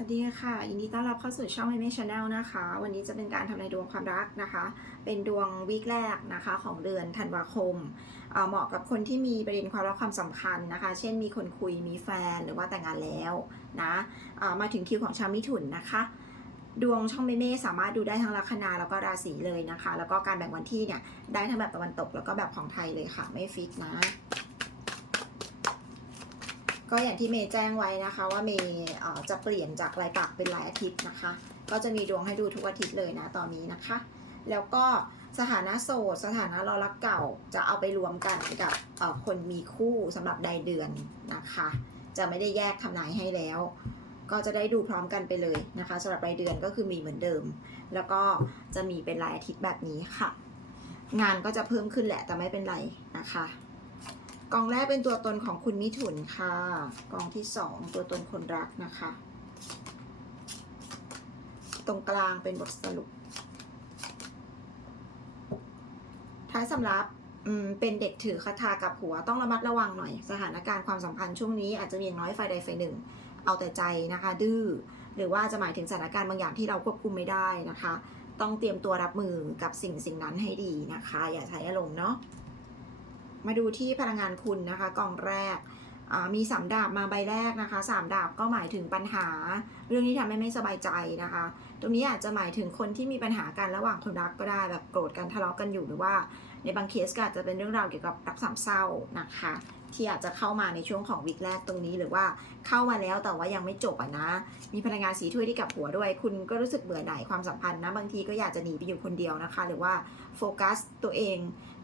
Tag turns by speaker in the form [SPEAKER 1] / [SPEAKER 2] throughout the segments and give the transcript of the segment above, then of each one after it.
[SPEAKER 1] สวัสดีค่ะยินดีต้อนรับเข้าสู่ช่อง m ม m ช Channel นะคะ วันนี้จะเป็นการทำนายดวงความรักนะคะ เป็นดวงวีคแรกนะคะของเดือนธันวาคมเอ่อเหมาะกับคนที่มีประเด็นความรักความสัมพันธ์นะคะ เช่นมีคนคุยมีแฟนหรือว่าแต่งงานแล้วนะมาถึงคิวของชาวมิถุนนะคะ ดวงช่องเมเม่สามารถดูได้ทั้งลัคนาแล้วก็ราศีเลยนะคะ แล้วก็การแบ่งวันที่เนี่ยได้ทั้งแบบตะวันตกแล้วก็แบบของไทยเลยค่ะไม่ฟิกนะ ก็อย่างที่เมย์แจ้งไว้นะคะ ว่าเมย์จะเปลี่ยนจากรายปักเป็นรายอาทิตย์นะคะ ก็จะมีดวงให้ดูทุกอาทิตย์เลยนะตอนนี้นะคะ แล้วก็สถานะโสดสถานะรอรักเก่าจะเอาไปรวมกันกับคนมีคู่สำหรับรายเดือนนะคะ จะไม่ได้แยกทำนายให้แล้ว ก็จะได้ดูพร้อมกันไปเลยนะคะสำหรับรายเดือนก็คือมีเหมือนเดิม แล้วก็จะมีเป็นรายอาทิตย์แบบนี้ค่ะ งานก็จะเพิ่มขึ้นแหละแต่ไม่เป็นไรนะคะ กองแรกเป็นตัวตนของคุณมิถุนค่ะ กองที่สองตัวตนคนรักนะคะ ตรงกลางเป็นบทสรุป ท้ายสำรับเป็นเด็กถือคาถากับหัวต้องระมัดระวังหน่อย สถานการณ์ความสัมพันธ์ช่วงนี้อาจจะมีอย่างน้อยไฟใดไฟหนึ่ง เอาแต่ใจนะคะ ดื้อหรือว่าจะหมายถึงสถานการณ์บางอย่างที่เราควบคุมไม่ได้นะคะ ต้องเตรียมตัวรับมือกับสิ่งสิ่งนั้นให้ดีนะคะ อย่าใช้อารมณ์เนาะ มาดูที่พลังงานคุณนะคะกล่องแรกมีสามดาบมาใบแรกนะคะสามดาบก็หมายถึงปัญหา เรื่องที่ทำให้ไม่สบายใจนะคะ ตรงนี้อาจจะหมายถึงคนที่มีปัญหากันระหว่างคนรักก็ได้แบบโกรธกันทะเลาะกันอยู่หรือว่าในบางเคสก็อาจจะเป็นเรื่องราวเกี่ยวกับรักสามเศร้านะคะ ที่อาจจะเข้ามาในช่วงของวิกแรกตรงนี้หรือว่าเข้ามาแล้วแต่ว่ายังไม่จบอะนะ มีพลังงานสีถ้วยที่กับหัวด้วย คุณก็รู้สึกเบื่อหน่ายความสัมพันธ์นะบางทีก็อยากจะหนีไปอยู่คนเดียวนะคะ หรือว่าโฟกัสตัวเอง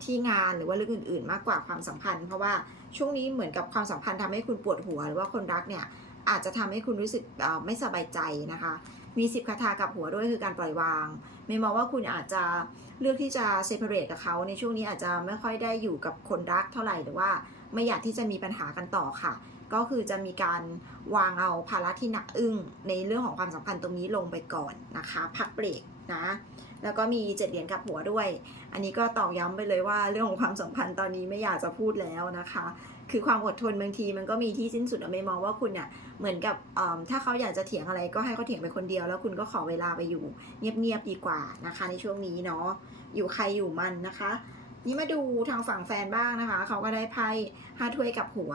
[SPEAKER 1] ที่งานหรือว่าเรื่องอื่น ๆ มากกว่าความสัมพันธ์ เพราะว่าช่วงนี้เหมือนกับความสัมพันธ์ทำให้คุณปวดหัว หรือว่าคนรักเนี่ยอาจจะทำให้คุณรู้สึกไม่สบายใจนะคะ มีสิบคาถากับหัวด้วยคือการปล่อยวางไม่มองว่าคุณอาจจะเลือกที่จะเซเปเรตกับเขาในช่วงนี้อาจจะไม่ค่อยได้อยู่กับคนรักเท่าไหร่หรือว่าไม่อยากที่จะมีปัญหากันต่อค่ะ ก็คือจะมีการวางเอาภาระที่หนักอึ้งในเรื่องของความสัมพันธ์ตรงนี้ลงไปก่อนนะคะ พักเบรกนะ แล้วก็มีเจ็ดเหรียญกับหัวด้วย อันนี้ก็ตอกย้ำไปเลยว่าเรื่องของความสัมพันธ์ตอนนี้ไม่อยากจะพูดแล้วนะคะ คือความอดทนบางทีมันก็มีที่สิ้นสุดอะไม่มองว่าคุณเนี่ยเหมือนกับถ้าเขาอยากจะเถียงอะไรก็ให้เขาเถียงไปคนเดียว แล้วคุณก็ขอเวลาไปอยู่เงียบๆดีกว่านะคะ ในช่วงนี้เนาะอยู่ใครอยู่มันนะคะ นี่มาดูทางฝั่งแฟนบ้างนะคะ เขาก็ได้ไพ่ห้าถ้วยกับหัว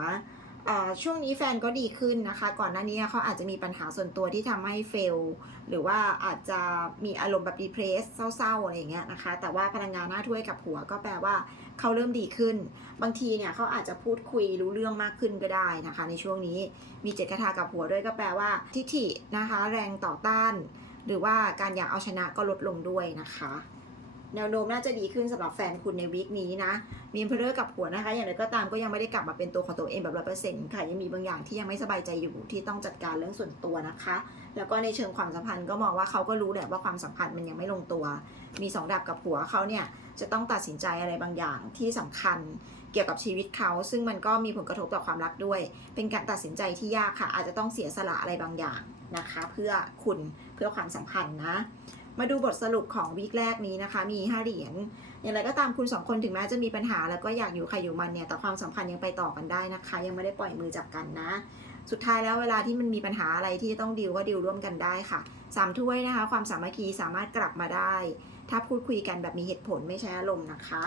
[SPEAKER 1] ช่วงนี้แฟนก็ดีขึ้นนะคะ ก่อนหน้านี้เขาอาจจะมีปัญหาส่วนตัวที่ทำให้เฟล หรือว่าอาจจะมีอารมณ์แบบดีเพรสเศร้าๆอะไรอย่างเงี้ยนะคะ แต่ว่าพลังงานหน้าถ้วยกับหัวก็แปลว่าเขาเริ่มดีขึ้น บางทีเนี่ยเขาอาจจะพูดคุยรู้เรื่องมากขึ้นก็ได้นะคะ ในช่วงนี้มีเจตคาถากับหัวด้วยก็แปลว่า ทิฐินะคะ แรงต่อต้าน หรือว่าการอยากเอาชนะก็ลดลงด้วยนะคะ แนวโน้มน่าจะดีขึ้นสำหรับแฟนคุณในวีคนี้นะ มีเพลอร์กับหัวนะคะ อย่างไรก็ตามก็ยังไม่ได้กลับมาเป็นตัวของตัวเองแบบร้อยเปอร์เซ็นต์ค่ะ ยังมีบางอย่างที่ยังไม่สบายใจอยู่ที่ต้องจัดการเรื่องส่วนตัวนะคะ แล้วก็ในเชิงความสัมพันธ์ก็มองว่าเขาก็รู้แหละว่าความสัมพันธ์มันยังไม่ลงตัว มีสองดับกับหัวเขาเนี่ยจะต้องตัดสินใจอะไรบางอย่างที่สำคัญเกี่ยวกับชีวิตเขา ซึ่งมันก็มีผลกระทบต่อความรักด้วย เป็นการตัดสินใจที่ยากค่ะ อาจจะต้องเสียสละอะไรบางอย่างนะคะ เพื่อคุณเพื่อความสัมพันธ์นะ มาดูบทสรุปของวีคแรกนี้นะคะ มี 5 เหรียญ อย่างไรก็ตามคุณสองคนถึงแม้จะมีปัญหาแล้วก็อยากอยู่ใครอยู่มันเนี่ย แต่ความสัมพันธ์ยังไปต่อกันได้นะคะ ยังไม่ได้ปล่อยมือจากกันนะ สุดท้ายแล้วเวลาที่มันมีปัญหาอะไรที่ต้องดิวก็ดิวร่วมกันได้ค่ะสามถ้วยนะคะ ความสามัคคีสามารถกลับมาได้ ถ้าพูดคุยกันแบบมีเหตุผลไม่ใช่อารมณ์นะคะ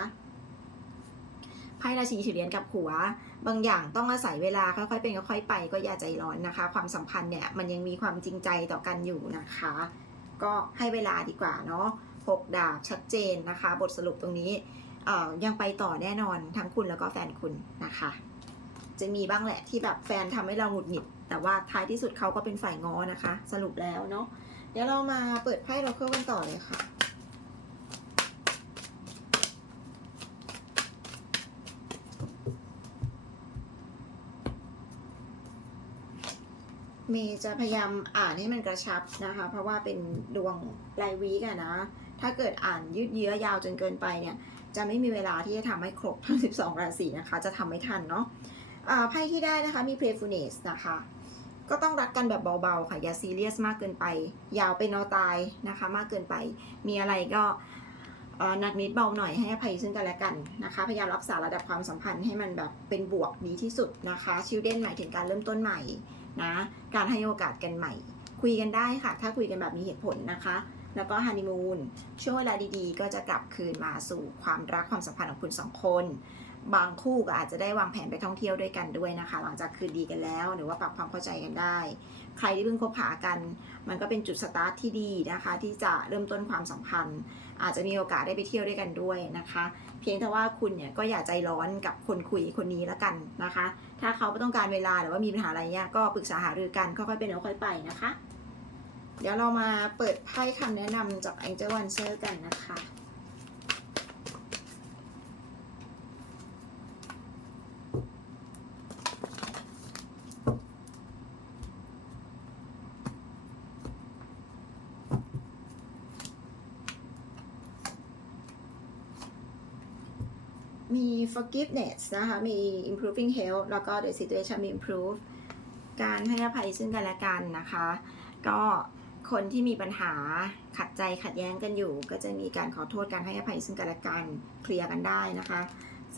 [SPEAKER 1] ไพ่ราศีถือเหรียญกับหัว บางอย่างต้องอาศัยเวลาค่อยๆเป็นค่อยๆไปก็อย่าใจร้อนนะคะ ความสัมพันธ์เนี่ยมันยังมีความจริงใจต่อกันอยู่นะคะ ก็ให้เวลาดีกว่าเนาะ6ดาบชัดเจนนะคะ บทสรุปตรงนี้ยังไปต่อแน่นอนทั้งคุณแล้วก็แฟนคุณนะคะ จะมีบ้างแหละที่แบบแฟนทำให้เราหงุดหงิด แต่ว่าท้ายที่สุดเขาก็เป็นฝ่ายง้อนะคะ สรุปแล้วเนาะเดี๋ยวเรามาเปิดไพ่เราเข้ากันต่อเลยค่ะ เมย์จะพยายามอ่านให้มันกระชับนะคะ เพราะว่าเป็นดวงรายวีกอะนะ ถ้าเกิดอ่านยืดเยื้อยาวจนเกินไปเนี่ย จะไม่มีเวลาที่จะทำให้ครบทั้ง 12 ราศีนะคะ จะทำไม่ทันเนาะอ่าไพ่ที่ได้นะคะมี playfulness นะคะ ก็ต้องรักกันแบบเบาๆค่ะ อย่าซีเรียสมากเกินไป ยาวเป็นเอาตายนะคะ มากเกินไป มีอะไรก็หนักนิดเบาหน่อยให้อภัยซึ่งกันและกันนะคะ พยายามรักษาระดับความสัมพันธ์ให้มันแบบเป็นบวกดีที่สุดนะคะชิลเด้นหมายถึงการเริ่มต้นใหม่ นะ การให้โอกาสกันใหม่ คุยกันได้ค่ะ ถ้าคุยกันแบบมีเหตุผลนะคะ แล้วก็ฮันนีมูนช่วงเวลาดีๆ ก็จะกลับคืนมาสู่ความรักความสัมพันธ์ของคุณสองคน บางคู่ก็อาจจะได้วางแผนไปท่องเที่ยวด้วยกันด้วยนะคะ หลังจากคืนดีกันแล้ว หรือว่าปรับความเข้าใจกันได้ ใครที่เพิ่งคบหากัน มันก็เป็นจุดสตาร์ทที่ดีนะคะ ที่จะเริ่มต้นความสัมพันธ์ อาจจะมีโอกาสได้ไปเที่ยวด้วยกันด้วยนะคะ เพียงแต่ว่าคุณเนี่ยก็อย่าใจร้อนกับคนคุยคนนี้แล้วกันนะคะ ถ้าเขาไม่ต้องการเวลาหรือว่ามีปัญหาอะไรเนี่ยก็ปรึกษาหารือกันค่อยๆเป็นค่อยๆไปนะคะ เดี๋ยวเรามาเปิดไพ่คำแนะนำจาก Angel o n c e r กันนะคะ มี forgiveness นะคะ มี improving health แล้วก็ the situation มี improve การให้อภัยซึ่งกันและกันนะคะ ก็คนที่มีปัญหาขัดใจขัดแย้งกันอยู่ ก็จะมีการขอโทษการให้อภัยซึ่งกันและกันเคลียร์กันได้นะคะ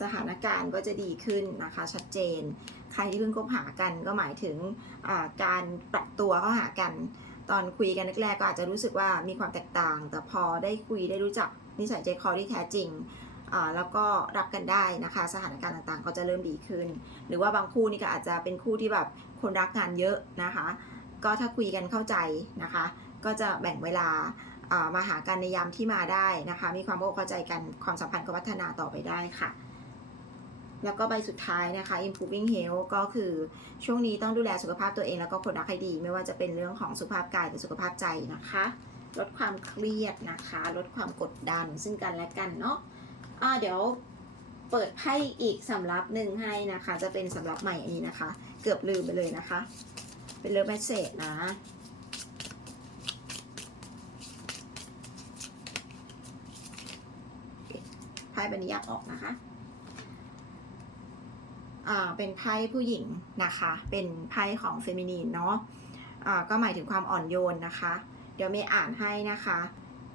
[SPEAKER 1] สถานการณ์ก็จะดีขึ้นนะคะ ชัดเจน ใครที่เพิ่งคบหากันก็หมายถึงการปรับตัวเข้าหากัน ตอนคุยกันแรกๆก็อาจจะรู้สึกว่ามีความแตกต่าง แต่พอได้คุยได้รู้จักนิสัยใจคอที่แท้จริง แล้วก็รับกันได้นะคะ สถานการณ์ต่างๆ ก็จะเริ่มดีขึ้น หรือว่าบางคู่นี่ก็อาจจะเป็นคู่ที่แบบคนรักงานเยอะนะคะ ก็ถ้าคุยกันเข้าใจนะคะ ก็จะแบ่งเวลามาหากันในยามที่มาได้นะคะ มีความเข้าใจกันความสัมพันธ์ก็พัฒนาต่อไปได้ค่ะ แล้วก็ใบสุดท้ายนะคะ improving health ก็คือช่วงนี้ต้องดูแลสุขภาพตัวเองแล้วก็คนรักให้ดี ไม่ว่าจะเป็นเรื่องของสุขภาพกายหรือสุขภาพใจนะคะ ลดความเครียดนะคะ ลดความกดดันซึ่งกันและกันเนาะ อ่าเดี๋ยวเปิดไพ่อีกสำรับหนึ่งให้นะคะ จะเป็นสำรับใหม่อันนี้นะคะ เกือบลืมไปเลยนะคะ เป็นเลิฟแมสเซจนะไพ่ใบนี้อยากออกนะคะอ่าเป็นไพ่ผู้หญิงนะคะ เป็นไพ่ของเฟมินีนเนาะอ่าก็หมายถึงความอ่อนโยนนะคะ เดี๋ยวเมย์อ่านให้นะคะ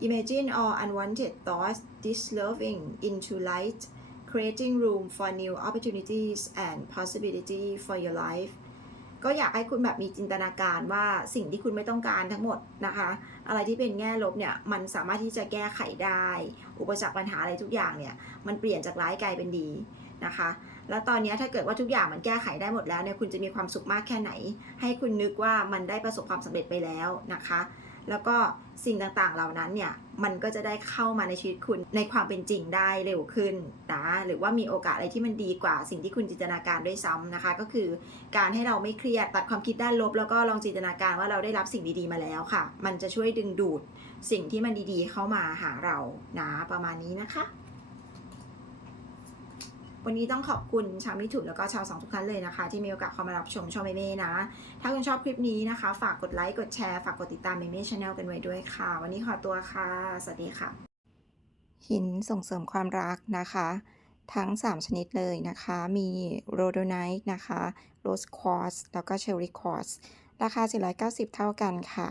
[SPEAKER 1] Imagine all unwanted thoughts dissolving into light, creating room for new opportunities and possibility for your life. ก็อยากให้คุณแบบมีจินตนาการว่าสิ่งที่คุณไม่ต้องการทั้งหมดนะคะ อะไรที่เป็นแง่ลบเนี่ย มันสามารถที่จะแก้ไขได้ อุปสรรคปัญหาอะไรทุกอย่างเนี่ย มันเปลี่ยนจากร้ายกลายเป็นดีนะคะ แล้วตอนนี้ถ้าเกิดว่าทุกอย่างมันแก้ไขได้หมดแล้วเนี่ยคุณจะมีความสุขมากแค่ไหน ให้คุณนึกว่ามันได้ประสบความสำเร็จไปแล้วนะคะ แล้วก็สิ่งต่างๆ เหล่านั้นเนี่ยมันก็จะได้เข้ามาในชีวิตคุณในความเป็นจริงได้เร็วขึ้นนะหรือว่ามีโอกาสอะไรที่มันดีกว่า สิ่งที่คุณจินตนาการด้วยซ้ำนะคะ ก็คือการให้เราไม่เครียดตัดความคิดด้านลบ แล้วก็ลองจินตนาการว่าเราได้รับสิ่งดีๆมาแล้วค่ะ มันจะช่วยดึงดูดสิ่งที่มันดีๆเข้ามาหาเรานะประมาณนี้นะคะ วันนี้ต้องขอบคุณชาวมิถุนแล้วก็ชาวสองทุกท่านเลยนะคะ ที่มีโอกาสเข้ามารับชมช่องเมเม่นะ ถ้าคุณชอบคลิปนี้นะคะ ฝากกดไลค์กดแชร์ฝากกดติดตามเมเม่ชาแนลกันไว้ด้วยค่ะ วันนี้ขอตัวค่ะ สวัสดีค่ะ หินส่งเสริมความรักนะคะ ทั้ง 3 ชนิดเลยนะคะ มีโรโดไนท์นะคะโรสควอสแล้วก็เชลริควอสราคา 490 เท่ากันค่ะ